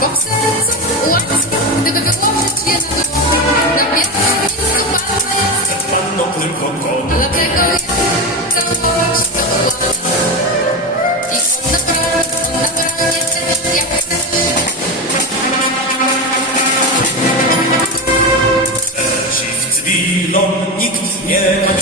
Bo w sercu łaski, gdyby wyłożyć je na dół, na pierwszym miejscu Pana jest. Panno Klękoko. Dlatego jest całować to I on naprawdę, on naprawdę chce jak chce Przeciw cwilom nikt nie ma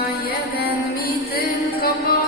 Jeden mi tylko